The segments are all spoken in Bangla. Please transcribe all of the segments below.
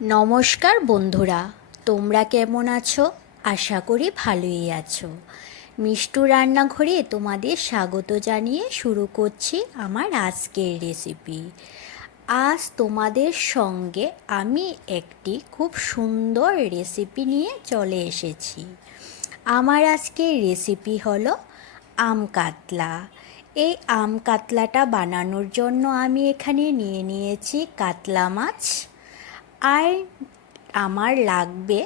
নমস্কার বন্ধুরা, তোমরা কেমন আছো? আশা করি ভালোই আছো। মিষ্টু রান্নাঘরে তোমাদের স্বাগত জানিয়ে শুরু করছি আমার আজকের রেসিপি। আজ তোমাদের সঙ্গে আমি একটি খুব সুন্দর রেসিপি নিয়ে চলে এসেছি। আমার আজকের রেসিপি হলো আম কাতলা। এই আম কাতলাটা বানানোর জন্য আমি এখানে নিয়ে নিয়েছি কাতলা মাছ, আর আমার লাগবে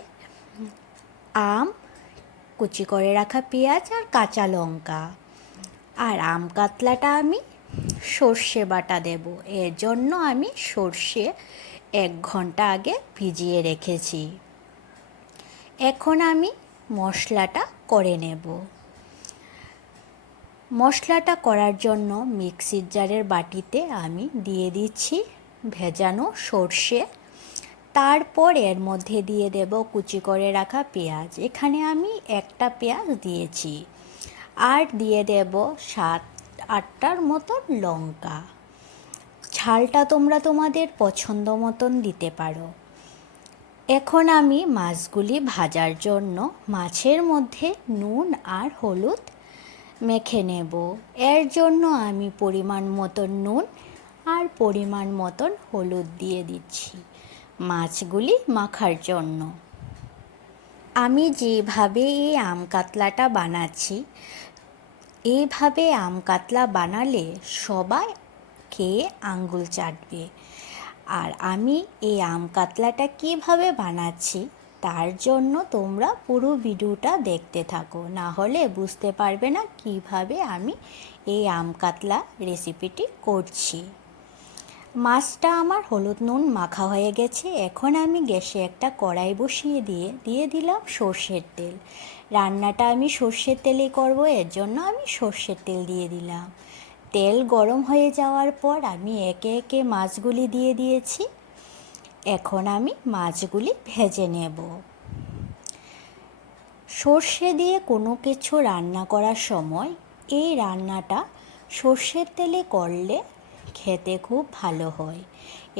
আম, কুচি করে রাখা পেঁয়াজ আর কাঁচা লঙ্কা। আর আম কাতলাটা আমি সর্ষে বাটা দেব, এর জন্য আমি সর্ষে 1 ঘন্টা আগে ভিজিয়ে রেখেছি। এখন আমি মশলাটা করে নেব। মশলাটা করার জন্য মিক্সির জারের বাটিতে আমি দিয়ে দিচ্ছি ভেজানো সর্ষে, তারপর এর মধ্যে দিয়ে দেব কুচি করে রাখা পেঁয়াজ। এখানে আমি একটা পেঁয়াজ দিয়েছি, আর দিয়ে দেব 7-8টার মতন লঙ্কা। ঝালটা তোমরা তোমাদের পছন্দ মতন দিতে পারো। এখন আমি মাছগুলি ভাজার জন্য মাছের মধ্যে নুন আর হলুদ মেখে নেব। এর জন্য আমি পরিমাণ মতন নুন আর পরিমাণ মতন হলুদ দিয়ে দিচ্ছি মাছগুলি মাখার জন্য। আমি যেভাবে এই আম কাতলাটা বানাচ্ছি, এইভাবে আম কাতলা বানালে সবাই খেয়ে আঙ্গুল চাটবে। আর আমি এই আম কাতলাটা কীভাবে বানাচ্ছি তার জন্য তোমরা পুরো ভিডিওটা দেখতে থাকো, না হলে বুঝতে পারবে না কিভাবে আমি এই আম কাতলা রেসিপিটি করছি। মাছটা আমার হলুদ নুন মাখা হয়ে গেছে। এখন আমি গ্যাসে একটা কড়াই বসিয়ে দিয়ে দিলাম সর্ষের তেল। রান্নাটা আমি সর্ষের তেলেই করব, এর জন্য আমি সর্ষের তেল দিয়ে দিলাম। তেল গরম হয়ে যাওয়ার পর আমি একে একে মাছগুলি দিয়ে দিয়েছি। এখন আমি মাছগুলি ভেজে নেব। সর্ষে দিয়ে কোনো কিছু রান্না করার সময় এই রান্নাটা সর্ষের তেলে করলে খেতে খুব ভালো হয়।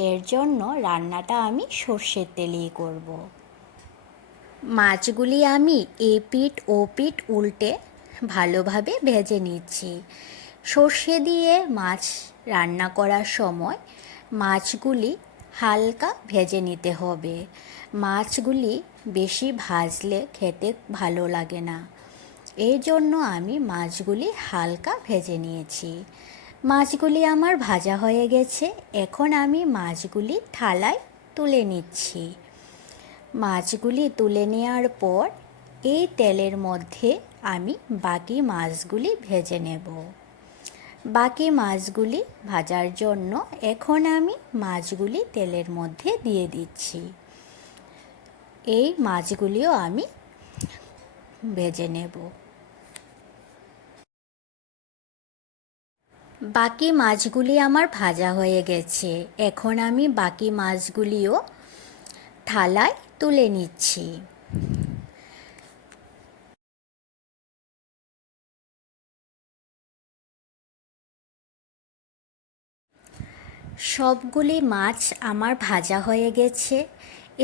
এর জন্য রান্নাটা আমি সর্ষের তেলেই করব। মাছগুলি আমি এপিঠ ওপিঠ উল্টে ভালোভাবে ভেজে নিচ্ছি। সর্ষে দিয়ে মাছ রান্না করার সময় মাছগুলি হালকা ভেজে নিতে হবে। মাছগুলি বেশি ভাজলে খেতে ভালো লাগে না, এই জন্য আমি মাছগুলি হালকা ভেজে নিয়েছি। মাছগুলি আমার ভাজা হয়ে গেছে। এখন আমি মাছগুলি থালায় তুলে নিচ্ছি। মাছগুলি তুলে নেওয়ার পর এই তেলের মধ্যে আমি বাকি মাছগুলি ভেজে নেব। বাকি মাছগুলি ভাজার জন্য এখন আমি মাছগুলি তেলের মধ্যে দিয়ে দিচ্ছি। এই মাছগুলিও আমি ভেজে নেব। বাকি মাছগুলি আমার ভাজা হয়ে গেছে। এখন আমি বাকি মাছগুলিও থালায় তুলে নিচ্ছি। সবগুলি মাছ আমার ভাজা হয়ে গেছে।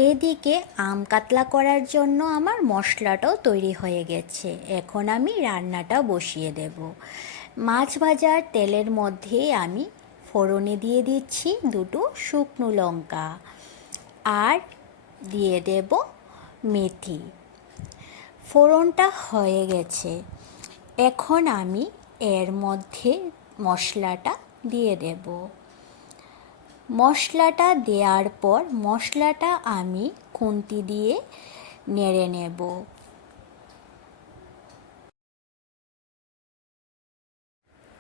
এদিকে আম কাতলা করার জন্য আমার মশলাটাও তৈরি হয়ে গেছে। এখন আমি রান্নাটা বসিয়ে দেব। মাছ ভাজার তেলের মধ্যে আমি ফোড়নে দিয়ে দিচ্ছি 2টো শুকনো লঙ্কা, আর দিয়ে দেব মেথি। ফোড়নটা হয়ে গেছে। এখন আমি এর মধ্যে মশলাটা দিয়ে দেব। মশলাটা দেওয়ার পর মশলাটা আমি খুন্তি দিয়ে নেড়ে নেব।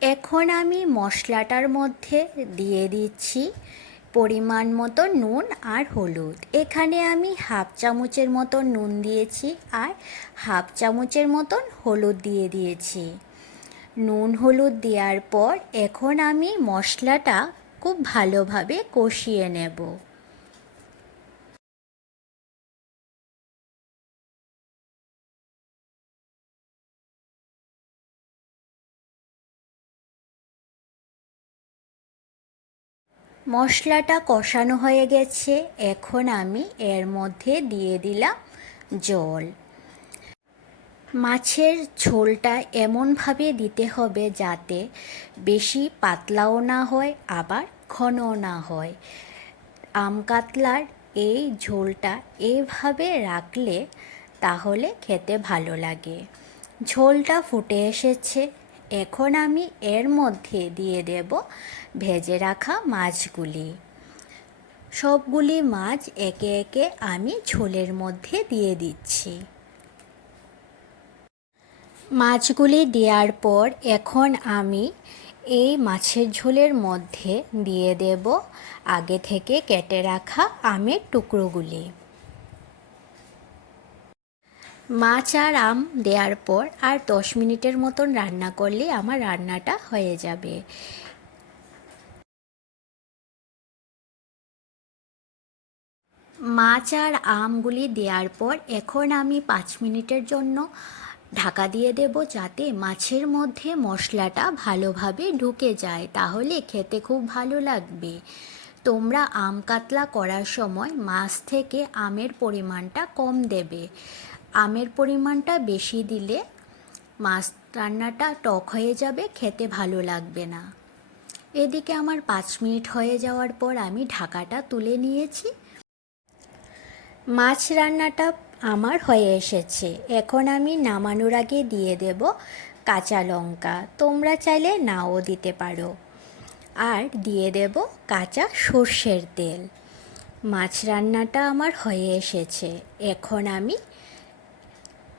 এখন আমি মশলাটার মধ্যে দিয়ে দিচ্ছি পরিমাণ মতো নুন আর হলুদ। এখানে আমি 1/2 চামচের মতন নুন দিয়েছি আর 1/2 চামচের মতন হলুদ দিয়ে দিয়েছি। নুন হলুদ দেওয়ার পর এখন আমি মশলাটা খুব ভালোভাবে কষিয়ে নেব। মশলাটা কষানো হয়ে গেছে, এখন আমি এর মধ্যে দিয়ে দিলাম জল। মাছের ঝোলটা এমনভাবে দিতে হবে যাতে বেশি পাতলাও না হয় আবার ঘনও না হয়। আম কাতলার এই ঝোলটা এইভাবে রাখলে তাহলে খেতে ভালো লাগে। ঝোলটা ফুটে এসেছে, এখন আমি এর মধ্যে দিয়ে দেব ভেজে রাখা মাছগুলি। সবগুলি মাছ একে একে আমি ঝোলের মধ্যে দিয়ে দিচ্ছি। মাছগুলি দেওয়ার পর এখন আমি এই মাছের ঝোলের মধ্যে দিয়ে দেব আগে থেকে কেটে রাখা আমের টুকরোগুলি। মাছ আর আম দেওয়ার পর আর 10 মিনিটের মতন রান্না করলে আমার রান্নাটা হয়ে যাবে। মাছ আর আমগুলি দেওয়ার পর এখন আমি 5 মিনিটের জন্য ঢাকা দিয়ে দেব যাতে মাছের মধ্যে মশলাটা ভালোভাবে ঢুকে যায়, তাহলে খেতে খুব ভালো লাগবে। তোমরা আম কাতলা করার সময় মাছ থেকে আমের পরিমাণটা কম দেবে। আমের পরিমাণটা বেশি দিলে মাছ রান্নাটা টক হয়ে যাবে, খেতে ভালো লাগবে না। এদিকে আমার 5 মিনিট হয়ে যাওয়ার পর আমি ঢাকাটা তুলে নিয়েছি। মাছ রান্নাটা আমার হয়ে এসেছে, এখন আমি নামানোর আগে দিয়ে দেব কাঁচা লঙ্কা, তোমরা চাইলে নাও দিতে পারো, আর দিয়ে দেব কাঁচা সর্ষের তেল। মাছ রান্নাটা আমার হয়ে এসেছে, এখন আমি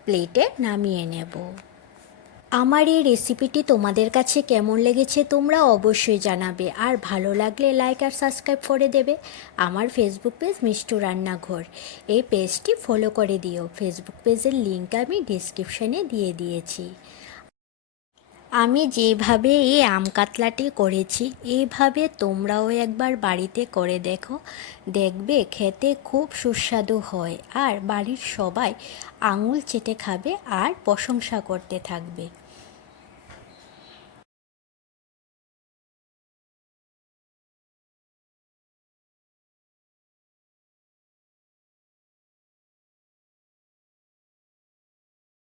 প্লেটে নামিয়ে নেব। আমার এই রেসিপিটি তোমাদের কাছে কেমন লেগেছে তোমরা অবশ্যই জানাবে, আর ভালো লাগলে লাইক আর সাবস্ক্রাইব করে দেবে। আমার ফেসবুক পেজ মিষ্টু রান্নাঘর, এই পেজটি ফলো করে দিও। ফেসবুক পেজের লিঙ্ক আমি ডিসক্রিপশানে দিয়ে দিয়েছি। আমি যেভাবে এই আম কাতলাটি করেছি এইভাবে তোমরাও একবার বাড়িতে করে দেখো, দেখবে খেতে খুব সুস্বাদু হয়, আর বাড়ির সবাই আঙুল চেটে খাবে আর প্রশংসা করতে থাকবে।